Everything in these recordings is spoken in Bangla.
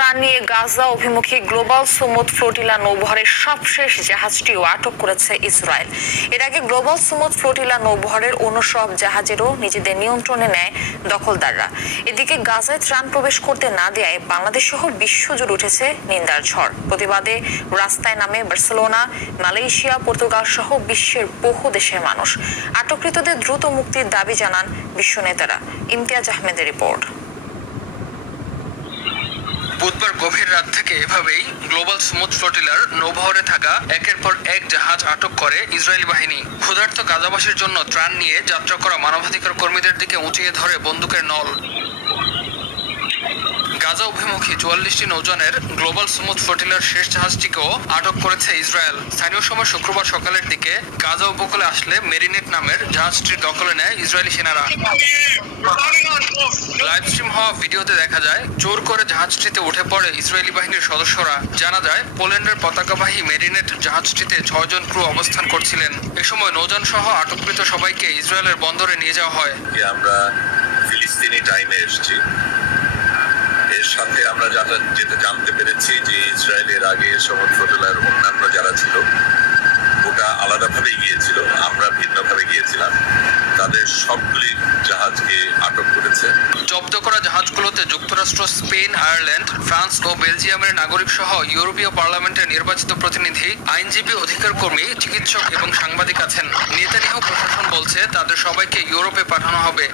ত্রাণ নিয়ে গাজা অভিমুখী গ্লোবাল সুমুদ ফ্লোটিলা নৌবহরের সবশেষ জাহাজটিও আটক করেছে ইসরায়েল। এর আগে গ্লোবাল সুমুদ ফ্লোটিলা নৌবহরের অন্য সব জাহাজেরও নিজেদের নিয়ন্ত্রণে নেয় দখলদাররা। এদিকে গাজায় ত্রাণ প্রবেশ করতে না দেয়ায় বাংলাদেশ সহ বিশ্বজুড়ে উঠেছে নিন্দার ঝড়। প্রতিবাদে রাস্তায় নামে বার্সেলোনা, মালয়েশিয়া, পর্তুগাল সহ বিশ্বের বহু দেশের মানুষ। আটককৃতদের দ্রুত মুক্তির দাবি জানান বিশ্ব নেতারা। ইমতিয়াজ আহমেদের রিপোর্ট। বুধবার গভীর রাত থেকে এভাবেই গ্লোবাল সুমুদ ফ্লোটিলার নৌবহরে থাকা একের পর এক জাহাজ আটক করে ইসরায়েলি বাহিনী। ক্ষুধার্ত গাজাবাসীর জন্য ত্রাণ নিয়ে যাত্রা করা মানবাধিকার কর্মীদের দিকে উঁচিয়ে ধরে বন্দুকের নল। গাজা অভিমুখী 44টি নৌযানের গ্লোবাল সুমুদ ফ্লোটিলার শেষ জাহাজটিকেও আটক করেছে ইসরায়েল। স্থানীয় সময় শুক্রবার সকালের দিকে গাজা উপকূলে আসলে মেরিনেট নামের জাহাজটির দখলে নেয় ইসরায়েলি সেনারা। লাইভ স্ট্রিম হওয়া ভিডিওতে দেখা যায় জোর করে জাহাজটিতে উঠে পড়ে ইসরায়েলি বাহিনীর সদস্যরা। জানা যায় পোল্যান্ডের পতাকাবাহী মেরিনেট জাহাজটিতে 6 জন ক্রু অবস্থান করছিলেন। এ সময় নৌযান সহ আটককৃত সবাইকে ইসরায়েলের বন্দরে নিয়ে যাওয়া হয়। আমরা ফিলিস্তিনি টাইমে এসেছি। এর সাথে আমরা যেটা জানতে পেরেছি যে ইসরায়েলের আগে সমুদ্র ফ্লোটিলার অন্যান্য যারা ছিল ওটা আলাদাভাবে গিয়েছিল, আমরা ভিন্নভাবে গিয়েছিলাম। তাদের সবগুলি জাহাজকে আটক করেছে। জব্দ করা জাহাজগুলোতে যুক্তরাষ্ট্র, স্পেন, আয়ারল্যান্ড, ফ্রান্স ও বেলজিয়ামের নাগরিক সহ ইউরোপীয় পার্লামেন্টের নির্বাচিত প্রতিনিধি, আইনজীবী, অধিকার কর্মী, চিকিৎসক এবং সাংবাদিক আছেন। নেতানিয়াহু প্রশাসন বলছে তাদের সবাইকে ইউরোপে পাঠানো হবে।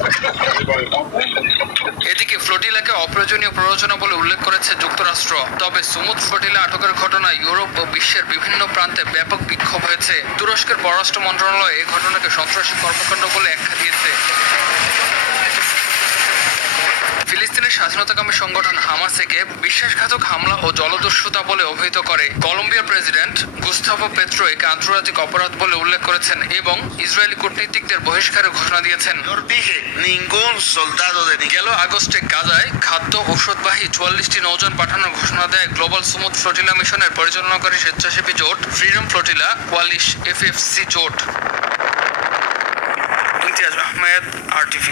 এদিকে ফ্লোটিলাকে অপ্রয়োজনীয় প্ররোচনা বলে উল্লেখ করেছে যুক্তরাষ্ট্র। তবে সুমুদ ফ্লোটিলা আটকের ঘটনায় ইউরোপ ও বিশ্বের বিভিন্ন প্রান্তে ব্যাপক বিক্ষোভ হয়েছে। তুরস্কের পররাষ্ট্র মন্ত্রণালয় এই ঘটনাকে সন্ত্রাসী কর্মকাণ্ড বলে আখ্যা দিয়েছে। ফিলিস্তিনের স্বাধীনতাকামী সংগঠন হামাস একে বিশ্বাসঘাতক হামলা ও জলদস্যুতা বলে অভিহিত করে। কলম্বিয়ার প্রেসিডেন্ট গুস্তাভো পেট্রো একে আন্তর্জাতিক অপরাধ বলে উল্লেখ করেছেন এবং ইসরায়েলি কূটনীতিকদের বহিষ্কারের ঘোষণা দিয়েছেন। গেল আগস্টে গাজায় খাদ্য ঔষধবাহী 44টি নৌযান পাঠানোর ঘোষণা দেয় গ্লোবাল সুমুদ ফ্লোটিলা মিশনের পরিচালনাকারী স্বেচ্ছাসেবী জোট ফ্রিডম ফ্লোটিলা কোয়ালিশ FFC জোট। ইমতিয়াজ আহমেদ, RTV।